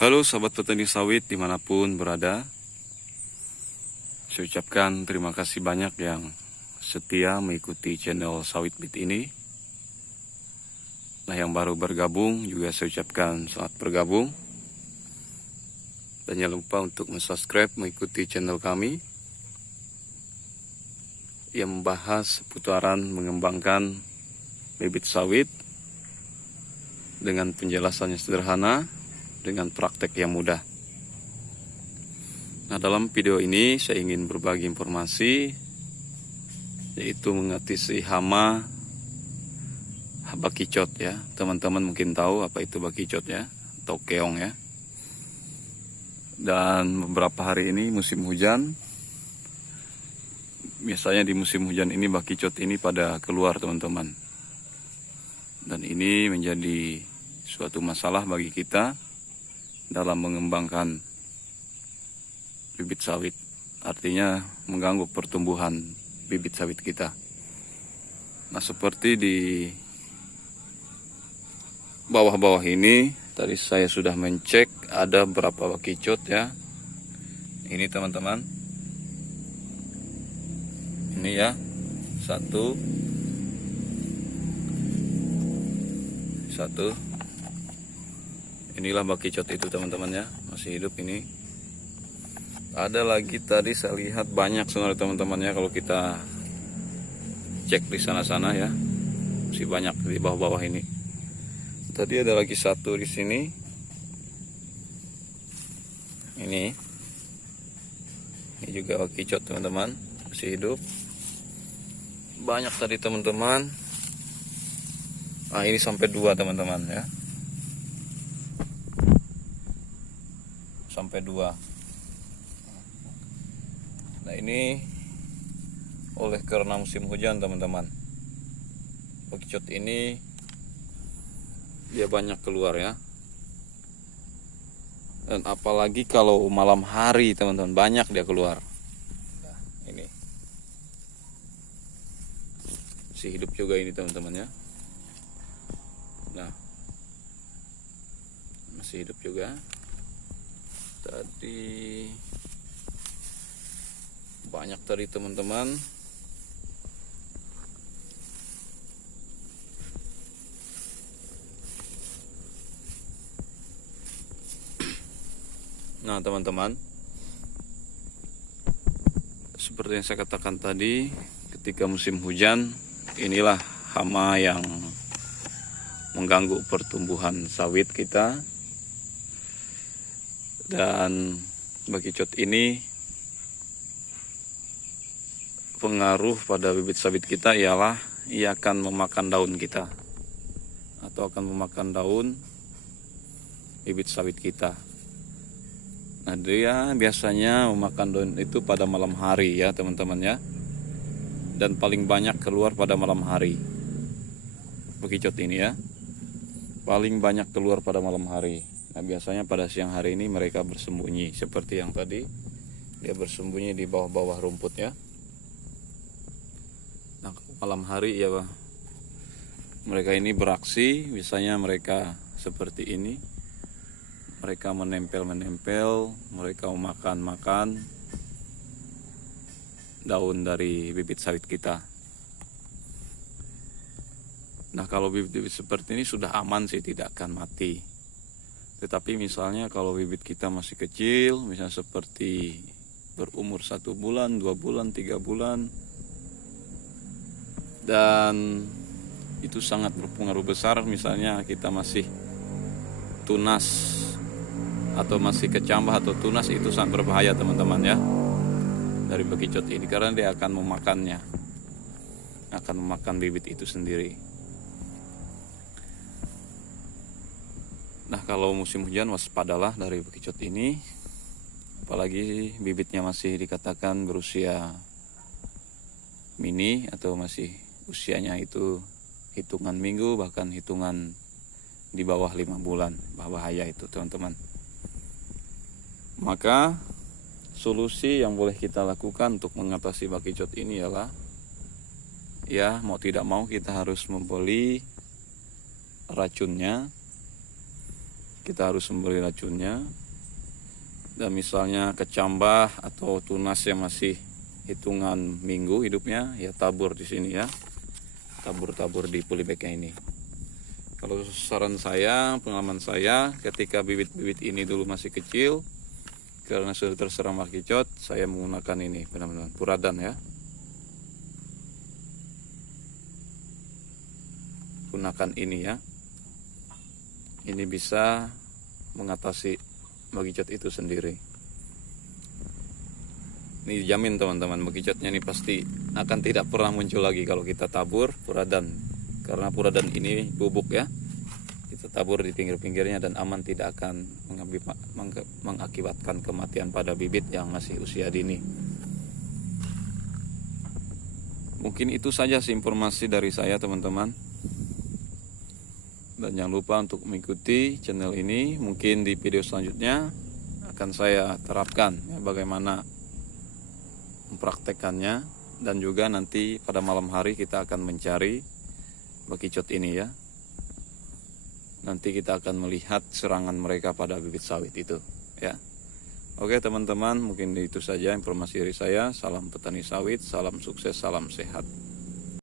Halo sahabat petani sawit dimanapun berada. Saya ucapkan terima kasih banyak yang setia mengikuti channel Sawit Beat ini. Nah, yang baru bergabung juga saya ucapkan selamat bergabung. Dan jangan lupa untuk subscribe mengikuti channel kami yang membahas seputaran mengembangkan bibit sawit dengan penjelasannya sederhana, dengan praktek yang mudah. Nah, dalam video ini saya ingin berbagi informasi, yaitu mengatasi hama bakicot ya. Teman-teman mungkin tahu apa itu bakicot ya, atau keong ya. Dan beberapa hari ini musim hujan. Biasanya di musim hujan ini bakicot ini pada keluar teman-teman. Dan ini menjadi suatu masalah bagi kita dalam mengembangkan bibit sawit, artinya mengganggu pertumbuhan bibit sawit kita. Nah, seperti di bawah-bawah ini tadi saya sudah mencek ada berapa bakicot ya. Ini teman-teman, ini ya, satu, inilah bakicot itu teman-teman ya, masih hidup ini. Ada lagi tadi saya lihat banyak sebenarnya teman-teman ya, kalau kita cek di sana-sana ya, masih banyak di bawah-bawah ini. Tadi ada lagi satu di sini. Ini juga bakicot teman-teman, masih hidup. Banyak tadi teman-teman. Nah, ini sampai 2 teman-teman ya. Sampai 2. Nah, ini oleh karena musim hujan teman-teman, bakicot ini dia banyak keluar ya. Dan apalagi kalau malam hari teman-teman, banyak dia keluar. Nah, ini masih hidup juga ini teman-teman ya. Nah, masih hidup juga. Tadi banyak tadi teman-teman. Nah teman-teman, seperti yang saya katakan tadi, ketika musim hujan, inilah hama yang mengganggu pertumbuhan sawit kita. Dan bakicot ini pengaruh pada bibit sawit kita ialah ia akan memakan daun kita, atau akan memakan daun bibit sawit kita. Nah, dia biasanya memakan daun itu pada malam hari ya teman-teman ya. Dan paling banyak keluar pada malam hari. Bakicot ini ya, paling banyak keluar pada malam hari. Nah, biasanya pada siang hari ini mereka bersembunyi seperti yang tadi, dia bersembunyi di bawah-bawah rumput ya. Nah, malam hari ya, mereka ini beraksi. Biasanya mereka seperti ini, mereka menempel, mereka makan daun dari bibit sawit kita. Nah, kalau bibit-bibit seperti ini sudah aman sih, tidak akan mati. Tetapi misalnya kalau bibit kita masih kecil, misalnya seperti berumur 1 bulan, 2 bulan, 3 bulan, dan itu sangat berpengaruh besar. Misalnya kita masih tunas atau masih kecambah atau tunas, itu sangat berbahaya teman-teman ya, dari bakicot ini, karena dia akan memakannya, akan memakan bibit itu sendiri. Nah, kalau musim hujan waspadalah dari bakicot ini, apalagi bibitnya masih dikatakan berusia mini atau masih usianya itu hitungan minggu, bahkan hitungan di bawah 5 bulan. Bahaya itu teman-teman. Maka solusi yang boleh kita lakukan untuk mengatasi bakicot ini ialah, ya mau tidak mau kita harus membeli racunnya kita harus memberi racunnya. Dan misalnya kecambah atau tunas yang masih hitungan minggu hidupnya, ya tabur di sini ya, tabur-tabur di polybagnya ini. Kalau saran saya, pengalaman saya, ketika bibit-bibit ini dulu masih kecil, karena sudah terserang bakicot, saya menggunakan ini benar-benar puradan ya. Gunakan ini ya. Ini bisa mengatasi bakicot itu sendiri. Ini jamin teman-teman, bakicotnya ini pasti akan tidak pernah muncul lagi kalau kita tabur puradan. Karena puradan ini bubuk ya. Kita tabur di pinggir-pinggirnya dan aman, tidak akan mengakibatkan kematian pada bibit yang masih usia dini. Mungkin itu saja sih informasi dari saya teman-teman. Dan jangan lupa untuk mengikuti channel ini. Mungkin di video selanjutnya akan saya terapkan ya, bagaimana mempraktekannya. Dan juga nanti pada malam hari kita akan mencari bakicot ini ya. Nanti kita akan melihat serangan mereka pada bibit sawit itu ya. Oke teman-teman, mungkin itu saja informasi dari saya. Salam petani sawit, salam sukses, salam sehat.